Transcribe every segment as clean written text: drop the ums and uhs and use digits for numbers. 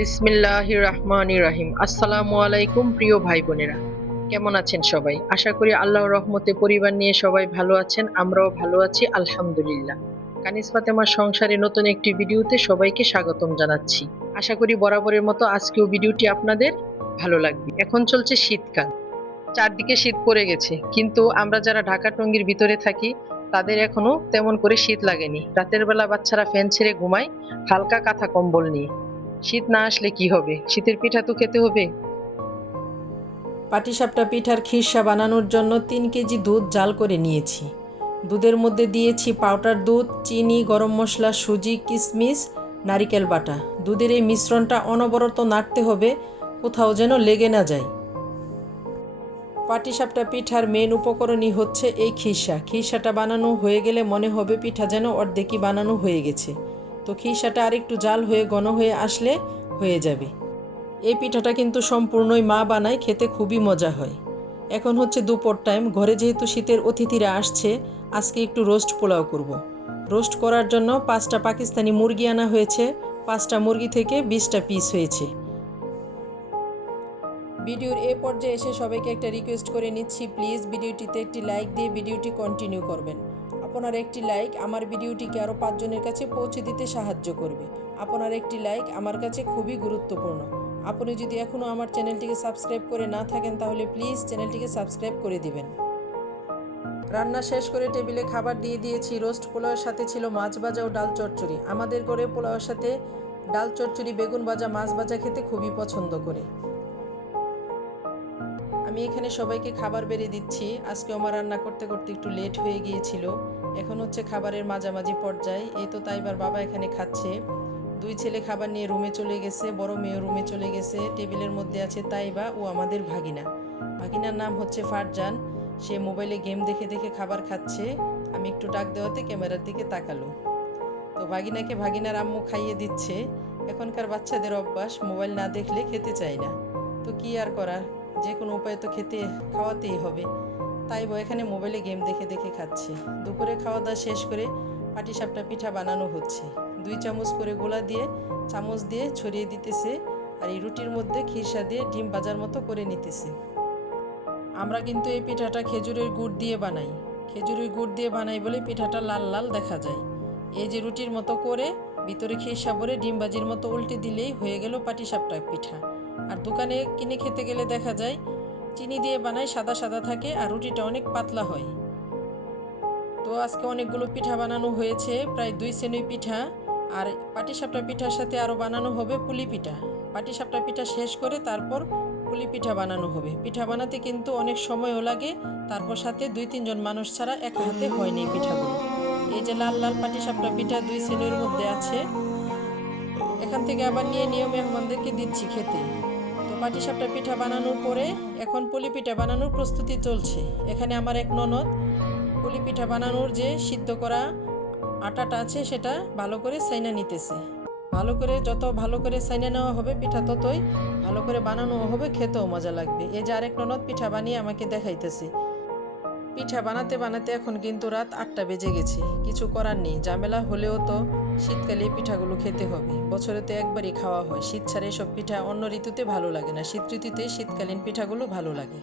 বিসমিল্লাহির রহমানির রহিম। আসসালামু আলাইকুম প্রিয় ভাই বোনেরা, কেমন আছেন সবাই? আশা করি আল্লাহর রহমতে পরিবার নিয়ে সবাই ভালো আছেন। আমরাও ভালো আছি আলহামদুলিল্লাহ। কানিজ ফাতেমার সংসারে নতুন একটি ভিডিওতে সবাইকে স্বাগতম জানাচ্ছি। আশা করি বরাবরের মতো আজকেও ভিডিওটি আপনাদের ভালো লাগবে। এখন চলছে শীতকাল, চারদিকে শীত পড়ে গেছে, কিন্তু আমরা যারা ঢাকা টঙ্গীর ভিতরে থাকি তাদের এখনো তেমন করে শীত লাগেনি। রাতের বেলা বাচ্চারা ফ্যান ছেড়ে ঘুমায় হালকা কাঁথা কম্বল নিয়ে। শীত না আসলে কি হবে, শীতের পিঠা তো খেতে হবে। পাটিসাপটা পিঠার খিরসা বানানোর জন্য 3 কেজি দুধ জাল করে নিয়েছি। দুধের মধ্যে দিয়েছি পাউডার দুধ, চিনি, গরম মশলা, সুজি, কিশমিশ, নারিকেল বাটা। দুধের এই মিশ্রণটা অনবরত নাড়তে হবে, কোথাও যেন লেগে না যায়। পাটিসাপটা পিঠার মেন উপকরণই হচ্ছে এই খিরসা। খিরসাটা বানানো হয়ে গেলে মনে হবে পিঠা যেন অর্ধেকই বানানো হয়ে গেছে। তো খিরসাটা আরেকটু জাল হয়ে ঘন হয়ে আসলে হয়ে যাবে। এই পিঠাটা কিন্তু সম্পূর্ণই মা বানায়, খেতে খুবই মজা হয়। এখন হচ্ছে দুপুর টাইম, ঘরে যেহেতু শীতের অতিথিরা আসছে, আজকে একটু রোস্ট পোলাও করব। রোস্ট করার জন্য 5টা পাকিস্তানি মুরগি আনা হয়েছে। 5টা মুরগি থেকে 20টা পিস হয়েছে। ভিডিওর এ পর্যায়ে এসে সবাইকে একটা রিকোয়েস্ট করে নিচ্ছি, প্লিজ ভিডিওটিতে একটি লাইক দিয়ে ভিডিওটি কন্টিনিউ করবেন। আপনার একটি লাইক আমার ভিডিওটিকে আরও 5 জনের কাছে পৌঁছে দিতে সাহায্য করবে। আপনার একটি লাইক আমার কাছে খুবই গুরুত্বপূর্ণ। আপনি যদি এখনও আমার চ্যানেলটিকে সাবস্ক্রাইব করে না থাকেন তাহলে প্লিজ চ্যানেলটিকে সাবস্ক্রাইব করে দিবেন। রান্না শেষ করে টেবিলে খাবার দিয়ে দিয়েছি। রোস্ট পোলাওয়ের সাথে ছিল মাছ ভাজা ও ডাল চচ্চড়ি। আমাদের ঘরে পোলাওয়ের সাথে ডাল চচ্চড়ি, বেগুন ভাজা, মাছ ভাজা খেতে খুবই পছন্দ করে। আমি এখানে সবাইকে খাবার বেড়ে দিচ্ছি। আজকে আমার রান্না করতে করতে একটু লেট হয়ে গিয়েছিল। এখন হচ্ছে খাবারের মাঝামাঝি পর্যায়ে। এই তো তাইবার বাবা এখানে খাচ্ছে। 2 ছেলে খাবার নিয়ে রুমে চলে গেছে, বড় মেয়ে রুমে চলে গেছে। টেবিলের মধ্যে আছে তাইবা ও আমাদের ভাগিনা। ভাগিনার নাম হচ্ছে ফারজান। সে মোবাইলে গেম দেখে দেখে খাবার খাচ্ছে। আমি একটু ডাক দেওয়াতে ক্যামেরার দিকে তাকালো। তো ভাগিনাকে ভাগিনার আম্মু খাইয়ে দিচ্ছে। এখনকার বাচ্চাদের অভ্যাস, মোবাইল না দেখলে খেতে চায় না। তো কি আর করার, যে কোনো উপায়ে তো খাওয়াতেই হবে। তাই এখানে মোবাইলে গেম দেখে দেখে খাচ্ছে। দুপুরে খাওয়া দাওয়া শেষ করে পাটিসাপটা পিঠা বানানো হচ্ছে। 2 চামচ করে গোলা দিয়ে চামচ দিয়ে ছড়িয়ে দিতেছে, আর এই রুটির মধ্যে খিরসা দিয়ে ডিম ভাজার মতো করে নিতেছে। আমরা কিন্তু এই পিঠাটা খেজুরের গুড় দিয়ে বানাই। খেজুরের গুড় দিয়ে বানাই বলে পিঠাটা লাল লাল দেখা যায়। এই যে রুটির মতো করে ভিতরে খিরসা ভরে ডিম ভাজির মতো উল্টে দিলেই হয়ে গেল পাটিসাপটা পিঠা। আর দোকানে কিনে খেতে গেলে দেখা যায় চিনি দিয়ে বানায়, সাদা সাদা থাকে, আর রুটিটা অনেক পাতলা হয়। তো আজকে অনেকগুলো পিঠা বানানো হয়েছে, প্রায় 2 সেমি পিঠা। আর পাটিসাপটা পিঠার সাথে আরও বানানো হবে পুলি পিঠা। পাটিসাপটা পিঠা শেষ করে তারপর পুলি পিঠা বানানো হবে। পিঠা বানাতে কিন্তু অনেক সময়ও লাগে, তারপর সাথে 2-3 জন মানুষ ছাড়া একা হাতে হয়নি পিঠাগুলো। এই যে লাল লাল পাটিসাপটা পিঠা 2 সেমির মধ্যে আছে। এখান থেকে আবার নিয়ে নিয়ে মেহমানদেরকে দিচ্ছি খেতে। তো পাটিসাপটা পিঠা বানানোর পরে এখন পুলি পিঠা বানানোর প্রস্তুতি চলছে। এখানে আমার এক ননদ পুলি পিঠা বানানোর যে সিদ্ধ করা আটাটা আছে সেটা ভালো করে সাইনা নিতেছে। যত ভালো করে সাইনা নেওয়া হবে পিঠা ততই ভালো করে বানানো হবে, খেতেও মজা লাগবে। এই যে আরেক ননদ পিঠা বানিয়ে আমাকে দেখাইতেছে। পিঠা বানাতে বানাতে এখন কিন্তু রাত 8টা বেজে গেছে। কিছু করার নেই, ঝামেলা হলেও তো শীতকালে এই পিঠাগুলো খেতে হবে। বছরে তো একবারই খাওয়া হয়। শীত ছাড়া এসব পিঠা অন্য ঋতুতে ভালো লাগে না, শীত ঋতুতে শীতকালীন পিঠাগুলো ভালো লাগে।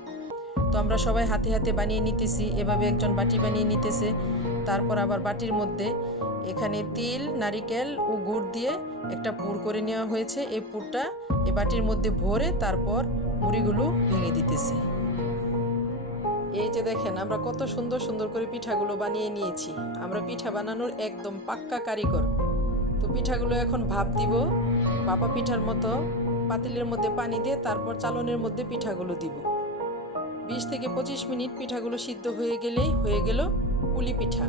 তো আমরা সবাই হাতে হাতে বানিয়ে নিতেছি। এভাবে একজন বাটি বানিয়ে নিতেছে। তারপর আবার বাটির মধ্যে এখানে তিল, নারিকেল ও গুড় দিয়ে একটা পুর করে নেওয়া হয়েছে। এই পুরটা এই বাটির মধ্যে ভরে তারপর মুড়িগুলো ভেঙে দিতেছে। এই যে দেখেন আমরা কত সুন্দর সুন্দর করে পিঠাগুলো বানিয়ে নিয়েছি। আমরা পিঠা বানানোর একদম পাক্কা কারিগর। তো পিঠাগুলো এখন ভাপ দিব। ভাপা পিঠার মতো পাতিলের মধ্যে পানি দিয়ে তারপর চালনের মধ্যে পিঠাগুলো দিব। 20 থেকে 25 মিনিট পিঠাগুলো সিদ্ধ হয়ে গেলেই হয়ে গেল পুলি পিঠা।